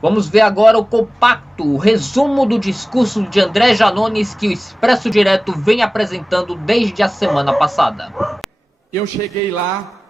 Vamos ver agora o compacto, o resumo do discurso de André Janones que o Expresso Direto vem apresentando desde a semana passada. Eu cheguei lá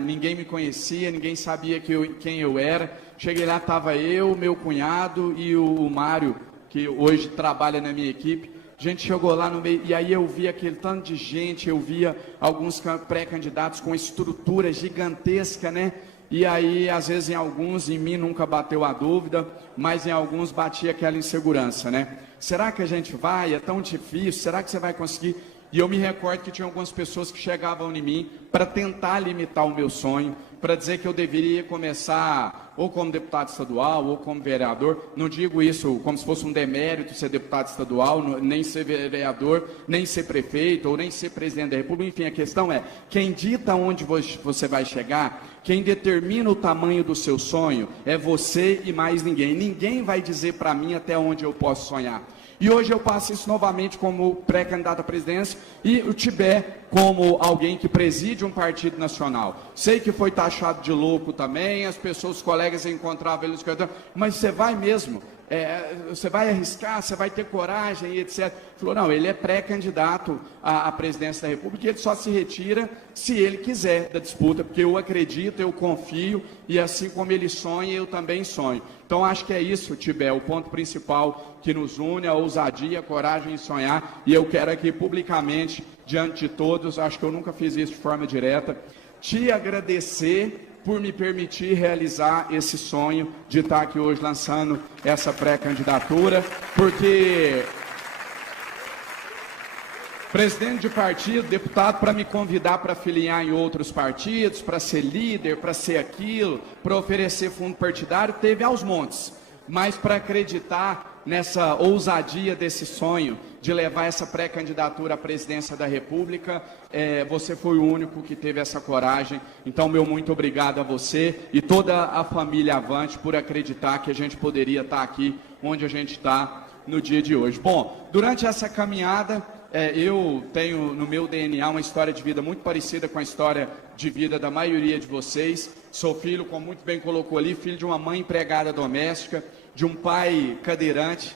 ninguém me conhecia, ninguém sabia quem eu era. Cheguei lá, estava eu, meu cunhado e o Mário, que hoje trabalha na minha equipe. A gente chegou lá no meio, e aí eu via aquele tanto de gente, eu via alguns pré-candidatos com estrutura gigantesca, né? E aí, às vezes, em mim nunca bateu a dúvida, mas em alguns batia aquela insegurança, né? Será que a gente vai? É tão difícil, será que você vai conseguir? E eu me recordo que tinha algumas pessoas que chegavam em mim para tentar limitar o meu sonho, para dizer que eu deveria começar ou como deputado estadual ou como vereador. Não digo isso como se fosse um demérito ser deputado estadual, nem ser vereador, nem ser prefeito ou nem ser presidente da República. Enfim, a questão é, quem dita onde você vai chegar, quem determina o tamanho do seu sonho é você e mais ninguém. Ninguém vai dizer para mim até onde eu posso sonhar. E hoje eu passo isso novamente como pré-candidato à presidência e o Tibé como alguém que preside um partido nacional. Sei que foi taxado de louco também, as pessoas, os colegas encontravam ele, mas você vai mesmo? Você vai arriscar, você vai ter coragem e etc. Falou, não, ele é pré-candidato à presidência da República e ele só se retira se ele quiser da disputa, porque eu acredito, eu confio e assim como ele sonha, eu também sonho. Então acho que é isso, Tibé, o ponto principal que nos une, a ousadia, a coragem em sonhar, e eu quero aqui publicamente, diante de todos, acho que eu nunca fiz isso de forma direta, te agradecer por me permitir realizar esse sonho de estar aqui hoje lançando essa pré-candidatura, porque presidente de partido, deputado para me convidar para filiar em outros partidos, para ser líder, para ser aquilo, para oferecer fundo partidário, teve aos montes. Mas para acreditar nessa ousadia desse sonho de levar essa pré-candidatura à presidência da República, você foi o único que teve essa coragem. Então, meu muito obrigado a você e toda a família Avante por acreditar que a gente poderia estar aqui onde a gente está no dia de hoje. Bom, durante essa caminhada, eu tenho no meu DNA uma história de vida muito parecida com a história de vida da maioria de vocês. Sou filho, como muito bem colocou ali, filho de uma mãe empregada doméstica, de um pai cadeirante.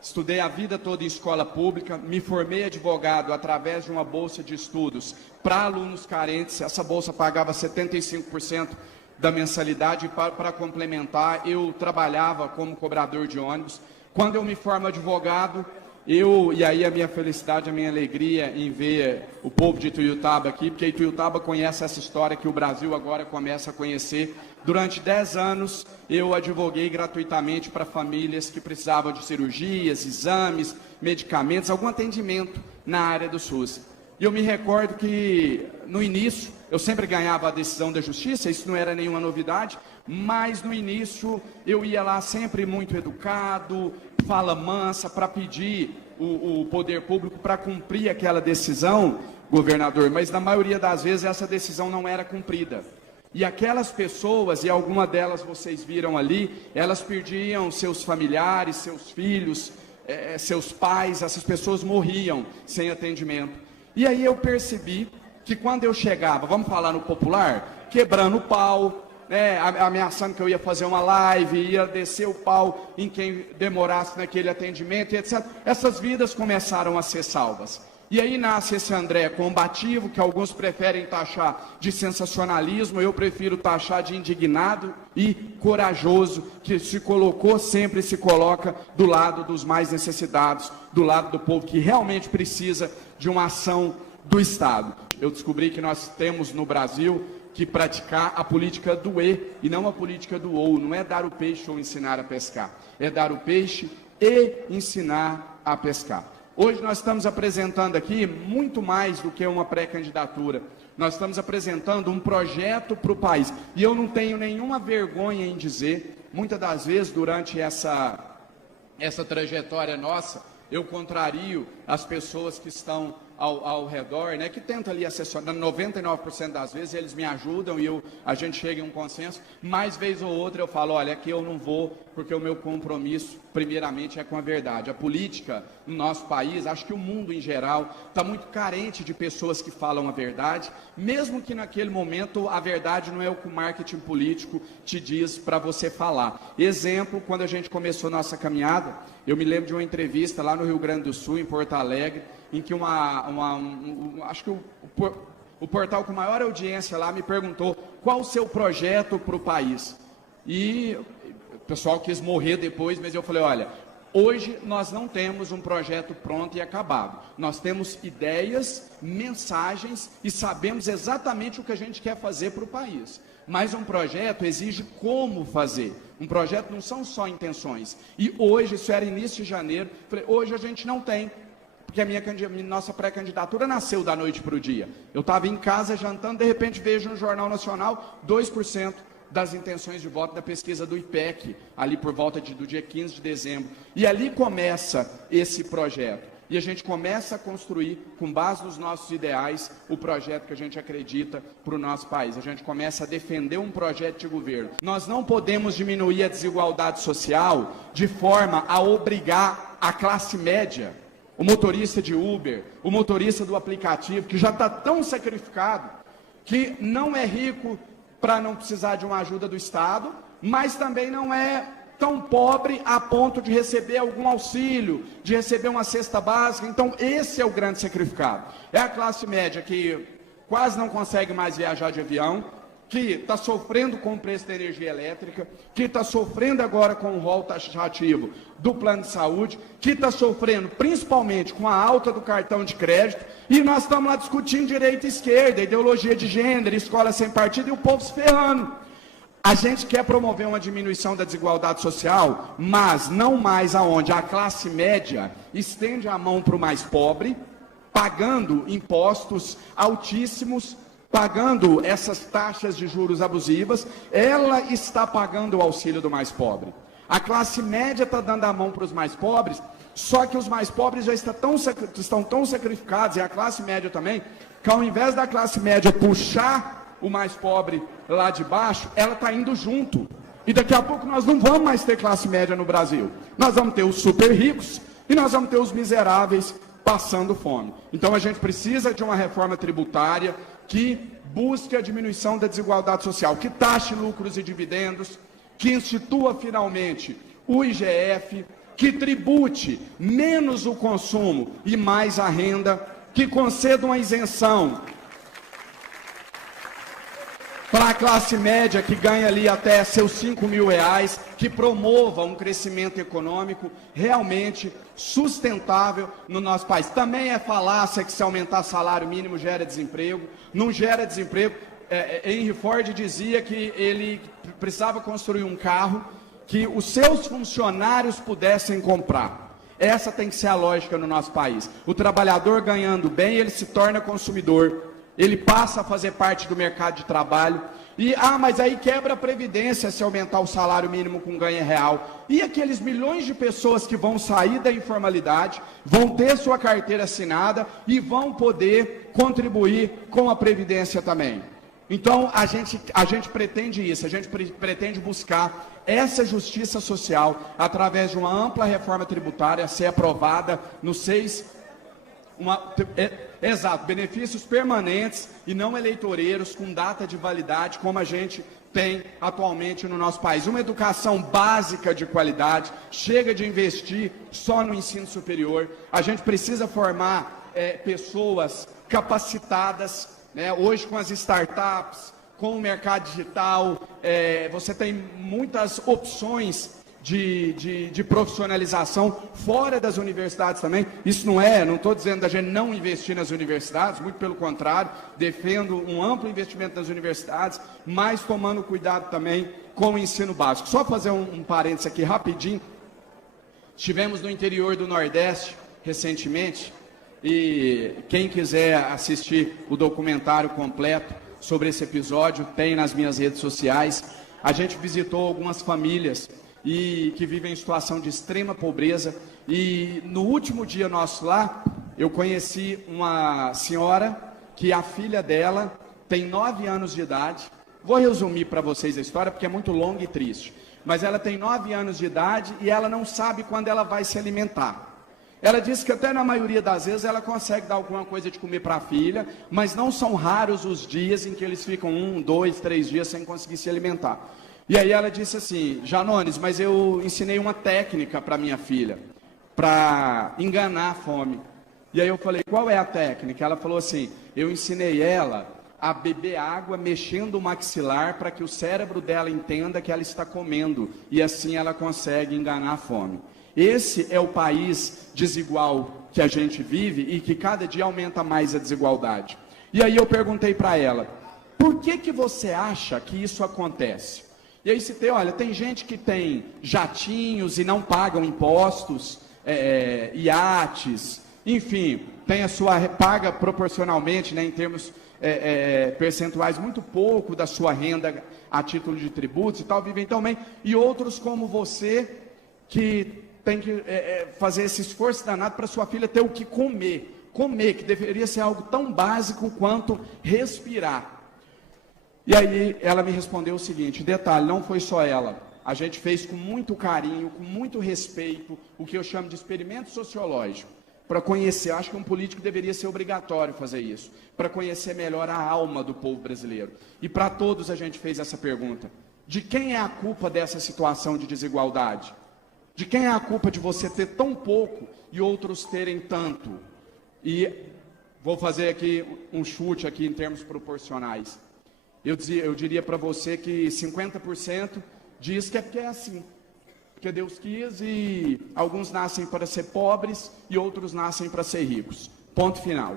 Estudei a vida toda em escola pública, me formei advogado através de uma bolsa de estudos para alunos carentes. Essa bolsa pagava 75% da mensalidade e para complementar, eu trabalhava como cobrador de ônibus. Quando eu me formo advogado, e aí a minha felicidade, a minha alegria em ver o povo de Ituiutaba aqui, porque Ituiutaba conhece essa história que o Brasil agora começa a conhecer. Durante 10 anos, eu advoguei gratuitamente para famílias que precisavam de cirurgias, exames, medicamentos, algum atendimento na área do SUS. E eu me recordo que, no início, eu sempre ganhava a decisão da justiça, isso não era nenhuma novidade, mas no início eu ia lá sempre muito educado, fala mansa, para pedir o poder público para cumprir aquela decisão, governador, mas na maioria das vezes essa decisão não era cumprida. E aquelas pessoas, e alguma delas vocês viram ali, elas perdiam seus familiares, seus filhos, seus pais, essas pessoas morriam sem atendimento. E aí eu percebi que quando eu chegava, vamos falar no popular, quebrando o pau, ameaçando que eu ia fazer uma live, ia descer o pau em quem demorasse naquele atendimento, etc. Essas vidas começaram a ser salvas. E aí nasce esse André combativo, que alguns preferem taxar de sensacionalismo, eu prefiro taxar de indignado e corajoso, que se colocou sempre e se coloca do lado dos mais necessitados, do lado do povo que realmente precisa de uma ação do Estado. Eu descobri que nós temos no Brasil que praticar a política do e não a política do ou. Não é dar o peixe ou ensinar a pescar. É dar o peixe e ensinar a pescar. Hoje nós estamos apresentando aqui muito mais do que uma pré-candidatura. Nós estamos apresentando um projeto para o país. E eu não tenho nenhuma vergonha em dizer, muitas das vezes durante essa trajetória nossa, eu contrario as pessoas que estão ao redor, né, que tenta ali assessorar, 99% das vezes eles me ajudam e a gente chega em um consenso, mais vez ou outra eu falo, olha, aqui eu não vou, porque o meu compromisso, primeiramente, é com a verdade. A política no nosso país, acho que o mundo em geral, está muito carente de pessoas que falam a verdade, mesmo que naquele momento a verdade não é o que o marketing político te diz para você falar. Exemplo, quando a gente começou nossa caminhada, eu me lembro de uma entrevista lá no Rio Grande do Sul, em Porto Alegre, em que acho que o portal com maior audiência lá me perguntou qual o seu projeto para o país. E o pessoal quis morrer depois, mas eu falei, olha, hoje nós não temos um projeto pronto e acabado. Nós temos ideias, mensagens e sabemos exatamente o que a gente quer fazer para o país. Mas um projeto exige como fazer. Um projeto não são só intenções. E hoje, isso era início de janeiro, falei, hoje a gente não tem, porque nossa pré-candidatura nasceu da noite para o dia. Eu estava em casa jantando, de repente vejo no Jornal Nacional 2% das intenções de voto da pesquisa do IPEC, ali por volta do dia 15 de dezembro. E ali começa esse projeto. E a gente começa a construir, com base nos nossos ideais, o projeto que a gente acredita para o nosso país. A gente começa a defender um projeto de governo. Nós não podemos diminuir a desigualdade social de forma a obrigar a classe média, o motorista de Uber, o motorista do aplicativo, que já está tão sacrificado, que não é rico para não precisar de uma ajuda do Estado, mas também não é tão pobre a ponto de receber algum auxílio, de receber uma cesta básica. Então esse é o grande sacrificado. É a classe média que quase não consegue mais viajar de avião, que está sofrendo com o preço da energia elétrica, que está sofrendo agora com o rol taxativo do plano de saúde, que está sofrendo principalmente com a alta do cartão de crédito, e nós estamos lá discutindo direita e esquerda, ideologia de gênero, escola sem partido, e o povo se ferrando. A gente quer promover uma diminuição da desigualdade social, mas não mais aonde a classe média estende a mão para o mais pobre, pagando impostos altíssimos, pagando essas taxas de juros abusivas, ela está pagando o auxílio do mais pobre. A classe média está dando a mão para os mais pobres, só que os mais pobres já estão tão sacrificados, e a classe média também, que ao invés da classe média puxar o mais pobre lá de baixo, ela está indo junto. E daqui a pouco nós não vamos mais ter classe média no Brasil. Nós vamos ter os super ricos e nós vamos ter os miseráveis passando fome. Então a gente precisa de uma reforma tributária que busque a diminuição da desigualdade social, que taxe lucros e dividendos, que institua finalmente o IGF, que tribute menos o consumo e mais a renda, que conceda uma isenção para a classe média que ganha ali até seus 5 mil reais, que promova um crescimento econômico realmente sustentável no nosso país. Também é falácia que se aumentar salário mínimo gera desemprego, não gera desemprego. Henry Ford dizia que ele precisava construir um carro que os seus funcionários pudessem comprar. Essa tem que ser a lógica no nosso país. O trabalhador ganhando bem, ele se torna consumidor. Ele passa a fazer parte do mercado de trabalho. E, mas aí quebra a previdência se aumentar o salário mínimo com ganho real. E aqueles milhões de pessoas que vão sair da informalidade, vão ter sua carteira assinada e vão poder contribuir com a previdência também. Então, a gente pretende isso, a gente pretende buscar essa justiça social através de uma ampla reforma tributária a ser aprovada no 6... Exato, benefícios permanentes e não eleitoreiros com data de validade, como a gente tem atualmente no nosso país. Uma educação básica de qualidade, chega de investir só no ensino superior. A gente precisa formar pessoas capacitadas, né? Hoje com as startups, com o mercado digital, você tem muitas opções de profissionalização fora das universidades também. Isso não estou dizendo da gente não investir nas universidades, muito pelo contrário, defendo um amplo investimento nas universidades, mas tomando cuidado também com o ensino básico. Só fazer um parênteses aqui rapidinho. Estivemos no interior do Nordeste recentemente, e quem quiser assistir o documentário completo sobre esse episódio, tem nas minhas redes sociais. A gente visitou algumas famílias e que vivem em situação de extrema pobreza, e no último dia nosso lá, eu conheci uma senhora que a filha dela tem 9 anos de idade. Vou resumir para vocês a história porque é muito longa e triste. Mas ela tem 9 anos de idade e ela não sabe quando ela vai se alimentar. Ela disse que até na maioria das vezes ela consegue dar alguma coisa de comer para a filha, mas não são raros os dias em que eles ficam 1, 2, 3 dias sem conseguir se alimentar. E aí ela disse assim: Janones, mas eu ensinei uma técnica para minha filha, para enganar a fome. E aí eu falei: qual é a técnica? Ela falou assim: eu ensinei ela a beber água mexendo o maxilar para que o cérebro dela entenda que ela está comendo, e assim ela consegue enganar a fome. Esse é o país desigual que a gente vive e que cada dia aumenta mais a desigualdade. E aí eu perguntei para ela: por que você acha que isso acontece? E aí citei: olha, tem gente que tem jatinhos e não pagam impostos, iates, enfim, tem a sua, paga proporcionalmente, né, em termos percentuais, muito pouco da sua renda a título de tributos e tal, vivem também. E outros como você, que tem que fazer esse esforço danado para sua filha ter o que comer, que deveria ser algo tão básico quanto respirar. E aí ela me respondeu o seguinte: detalhe, não foi só ela, a gente fez com muito carinho, com muito respeito, o que eu chamo de experimento sociológico, para conhecer. Acho que um político deveria ser obrigatório fazer isso, para conhecer melhor a alma do povo brasileiro. E para todos a gente fez essa pergunta: de quem é a culpa dessa situação de desigualdade? De quem é a culpa de você ter tão pouco e outros terem tanto? E vou fazer aqui um chute aqui em termos proporcionais. Eu diria para você que 50% diz que é porque é assim, porque Deus quis, e alguns nascem para ser pobres e outros nascem para ser ricos. Ponto final.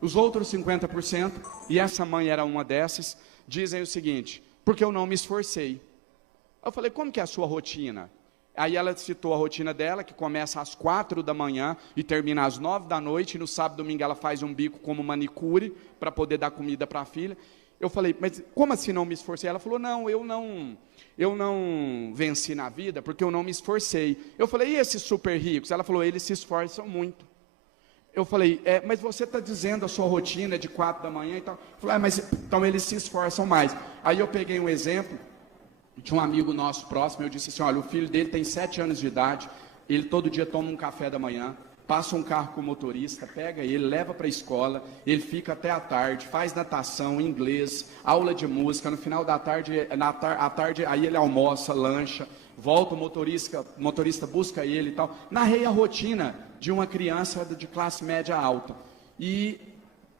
Os outros 50%, e essa mãe era uma dessas, dizem o seguinte: porque eu não me esforcei. Eu falei: como que é a sua rotina? Aí ela citou a rotina dela, que começa às 4 da manhã e termina às 9 da noite, e no sábado e domingo ela faz um bico como manicure, para poder dar comida para a filha. Eu falei: mas como assim não me esforcei? Ela falou: não, eu não venci na vida porque eu não me esforcei. Eu falei: e esses super ricos? Ela falou: eles se esforçam muito. Eu falei: mas você está dizendo a sua rotina de 4 da manhã e tal. Eu falei: mas então eles se esforçam mais. Aí eu peguei um exemplo de um amigo nosso próximo. Eu disse assim: olha, o filho dele tem 7 anos de idade, ele todo dia toma um café da manhã, passa um carro com o motorista, pega ele, leva para a escola, ele fica até a tarde, faz natação, inglês, aula de música, no final da tarde, à tarde, aí ele almoça, lancha, volta, o motorista busca ele e tal. Narrei a rotina de uma criança de classe média alta e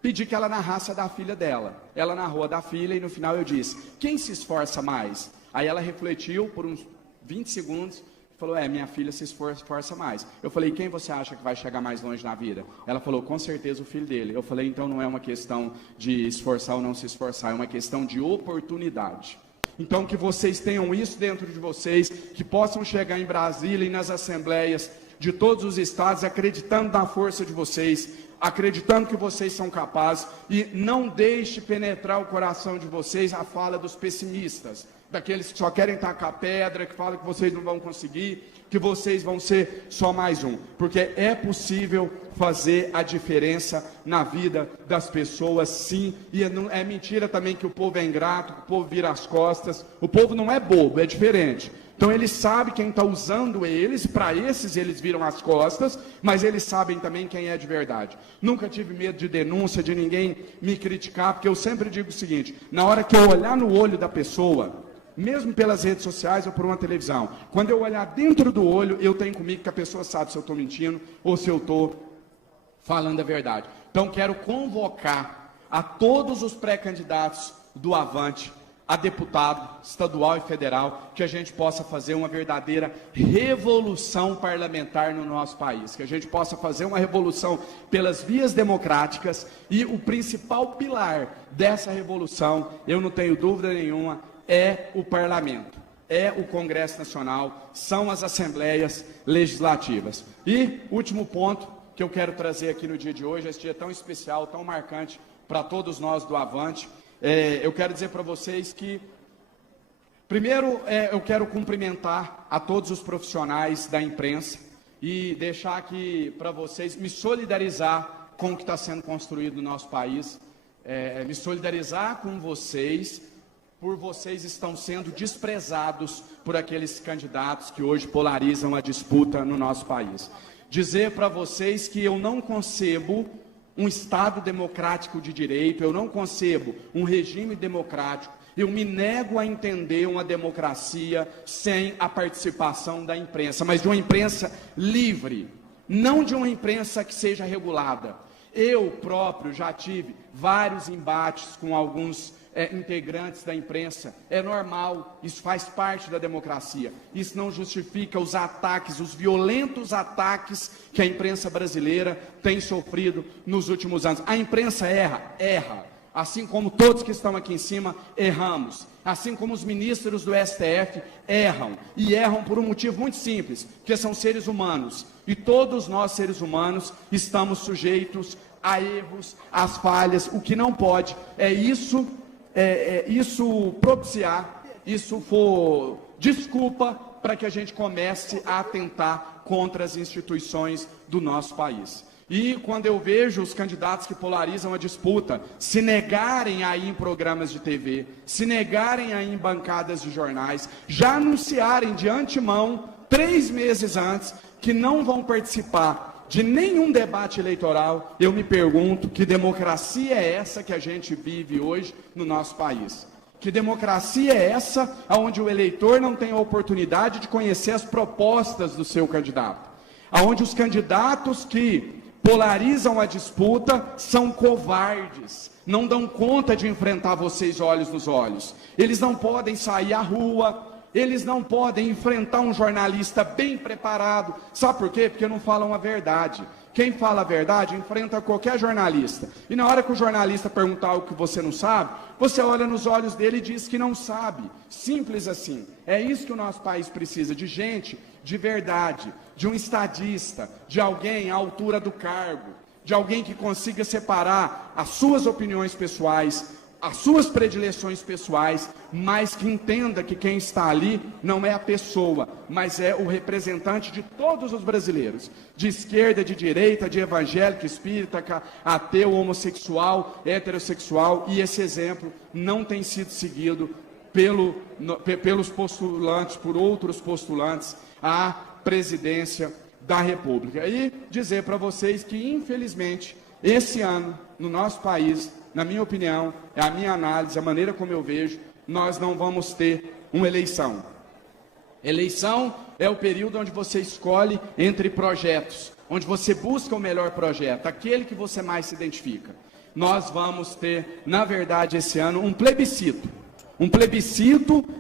pedi que ela narrasse a da filha dela. Ela narrou a da filha e no final eu disse: quem se esforça mais? Aí ela refletiu por uns 20 segundos, falou: minha filha se esforça mais. Eu falei: quem você acha que vai chegar mais longe na vida? Ela falou: com certeza o filho dele. Eu falei: então não é uma questão de esforçar ou não se esforçar, é uma questão de oportunidade. Então que vocês tenham isso dentro de vocês, que possam chegar em Brasília e nas assembleias de todos os estados, acreditando na força de vocês, acreditando que vocês são capazes, e não deixe penetrar o coração de vocês a fala dos pessimistas, daqueles que só querem tacar pedra, que falam que vocês não vão conseguir, que vocês vão ser só mais um, porque é possível fazer a diferença na vida das pessoas, sim. E é mentira também que o povo é ingrato, que o povo vira as costas. O povo não é bobo, é diferente. Então eles sabem quem está usando eles, para esses eles viram as costas, mas eles sabem também quem é de verdade. Nunca tive medo de denúncia, de ninguém me criticar, porque eu sempre digo o seguinte: na hora que eu olhar no olho da pessoa, mesmo pelas redes sociais ou por uma televisão, quando eu olhar dentro do olho, eu tenho comigo que a pessoa sabe se eu estou mentindo ou se eu estou falando a verdade. Então quero convocar a todos os pré-candidatos do Avante, a deputado estadual e federal, que a gente possa fazer uma verdadeira revolução parlamentar no nosso país, que a gente possa fazer uma revolução pelas vias democráticas, e o principal pilar dessa revolução, eu não tenho dúvida nenhuma, é o parlamento, é o Congresso Nacional, são as assembleias legislativas. E último ponto que eu quero trazer aqui no dia de hoje, esse dia tão especial, tão marcante para todos nós do Avante, eu quero dizer para vocês que, primeiro, eu quero cumprimentar a todos os profissionais da imprensa e deixar aqui para vocês, me solidarizar com o que está sendo construído no nosso país, me solidarizar com vocês, por vocês estão sendo desprezados por aqueles candidatos que hoje polarizam a disputa no nosso país. Dizer para vocês que eu não concebo um Estado democrático de direito, eu não concebo um regime democrático, eu me nego a entender uma democracia sem a participação da imprensa, mas de uma imprensa livre, não de uma imprensa que seja regulada. Eu próprio já tive vários embates com alguns integrantes da imprensa. É normal, isso faz parte da democracia. Isso não justifica os ataques, os violentos ataques que a imprensa brasileira tem sofrido nos últimos anos. A imprensa erra. Assim como todos que estão aqui em cima erramos. Assim como os ministros do STF erram. E erram por um motivo muito simples, porque são seres humanos. E todos nós, seres humanos, estamos sujeitos a erros, às falhas. O que não pode é isso propiciar, isso for desculpa para que a gente comece a atentar contra as instituições do nosso país. E quando eu vejo os candidatos que polarizam a disputa se negarem a ir em programas de TV, se negarem a ir em bancadas de jornais, já anunciarem de antemão, 3 meses antes, que não vão participar de nenhum debate eleitoral, eu me pergunto que democracia é essa que a gente vive hoje no nosso país? Que democracia é essa onde o eleitor não tem a oportunidade de conhecer as propostas do seu candidato? Onde os candidatos que polarizam a disputa são covardes, não dão conta de enfrentar vocês olhos nos olhos. Eles não podem sair à rua, eles não podem enfrentar um jornalista bem preparado. Sabe por quê? Porque não falam a verdade. Quem fala a verdade enfrenta qualquer jornalista. E na hora que o jornalista perguntar algo que você não sabe, você olha nos olhos dele e diz que não sabe. Simples assim. É isso que o nosso país precisa, de gente de verdade, de um estadista, de alguém à altura do cargo, de alguém que consiga separar as suas opiniões pessoais, as suas predileções pessoais, mas que entenda que quem está ali não é a pessoa, mas é o representante de todos os brasileiros, de esquerda, de direita, de evangélico, espírita, ateu, homossexual, heterossexual, e esse exemplo não tem sido seguido pelos postulantes, por outros postulantes à presidência da República. E dizer para vocês que, infelizmente, esse ano, no nosso país, na minha opinião, é a minha análise, a maneira como eu vejo, nós não vamos ter uma eleição. Eleição é o período onde você escolhe entre projetos, onde você busca o melhor projeto, aquele que você mais se identifica. Nós vamos ter, na verdade, esse ano, um plebiscito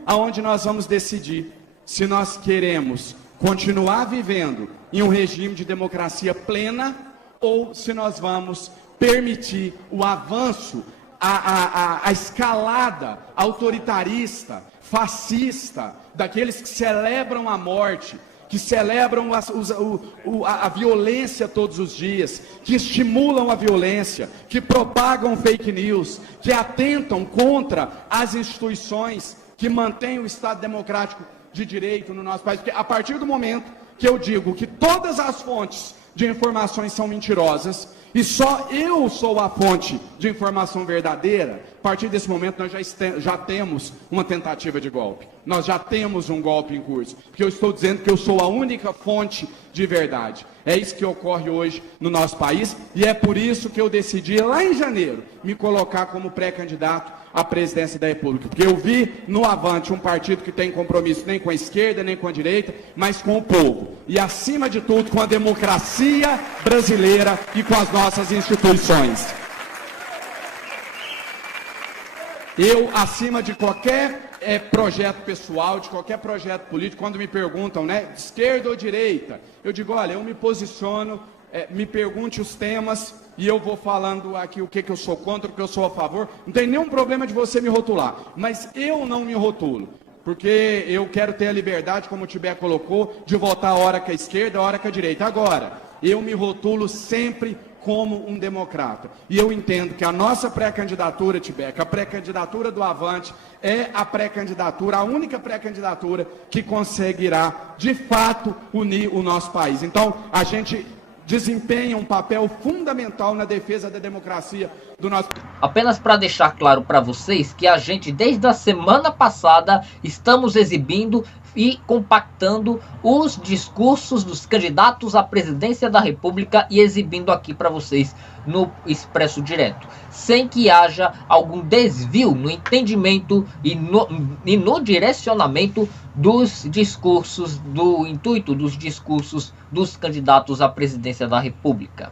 onde nós vamos decidir se nós queremos continuar vivendo em um regime de democracia plena ou se nós vamos permitir o avanço, a escalada autoritarista, fascista, daqueles que celebram a morte, que celebram a violência todos os dias, que estimulam a violência, que propagam fake news, que atentam contra as instituições que mantêm o Estado democrático de direito no nosso país. Porque a partir do momento que eu digo que todas as fontes de informações são mentirosas, e só eu sou a fonte de informação verdadeira, a partir desse momento nós já temos uma tentativa de golpe. Nós já temos um golpe em curso, porque eu estou dizendo que eu sou a única fonte de verdade. É isso que ocorre hoje no nosso país, e é por isso que eu decidi, lá em janeiro, me colocar como pré-candidato à presidência da República, porque eu vi no Avante um partido que tem compromisso nem com a esquerda, nem com a direita, mas com o povo, e acima de tudo com a democracia brasileira e com as nossas instituições. Eu, acima de qualquer projeto pessoal, de qualquer projeto político, quando me perguntam, né, de esquerda ou direita, eu digo, olha, eu me posiciono, me pergunte os temas e eu vou falando aqui o que eu sou contra, o que eu sou a favor. Não tem nenhum problema de você me rotular, mas eu não me rotulo, porque eu quero ter a liberdade, como o Tibé colocou, de votar a hora com a esquerda, a hora com a direita. Agora, eu me rotulo sempre como um democrata. E eu entendo que a nossa pré-candidatura, Tibeca, a pré-candidatura do Avante, é a pré-candidatura, a única pré-candidatura que conseguirá, de fato, unir o nosso país. Então, a gente desempenha um papel fundamental na defesa da democracia do nosso país. Apenas para deixar claro para vocês que a gente, desde a semana passada, estamos exibindo e compactando os discursos dos candidatos à presidência da República e exibindo aqui para vocês no Expresso Direto, sem que haja algum desvio no entendimento e no direcionamento dos discursos, do intuito dos discursos dos candidatos à presidência da República.